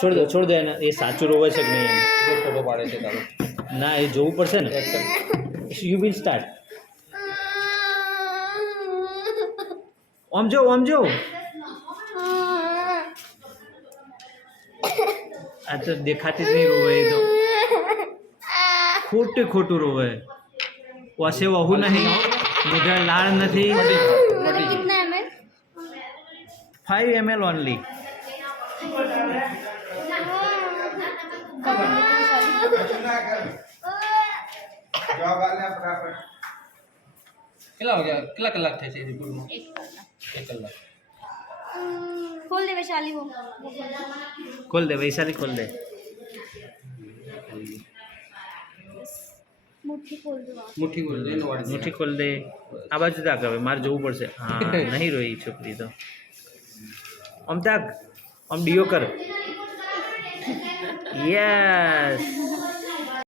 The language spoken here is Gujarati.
છોડ દો એને. એ સાચું રોવે છે કે નહીં એમ. ફોટો પાડે છે તારો. ના એ જોવું પડશે ને. You will start. આમ જો આ તો દેખાતી જ નહીં રોવે એ તો ખોટું રોવે. વસે વહુ નહીં, મુઢા લાળ નથી. 5 ml ઓનલી. કેટલા કલાક થાય છે રિપોર્ટમાં? 1 કલાક. खोल दे वैशाली वो ખોલ દે વૈશાલી, ખોલ દે. मुट्ठी खोल दो आप। મુઠ્ઠી ખોલ દે ને વાળી મુઠ્ઠી ખોલ દે. આ બાજુ તાક હવે મારે જોવું પડશે. હા નહીં રોઈ છોકરી તો. આમ તાક, આમ ડીઓ કર. યસ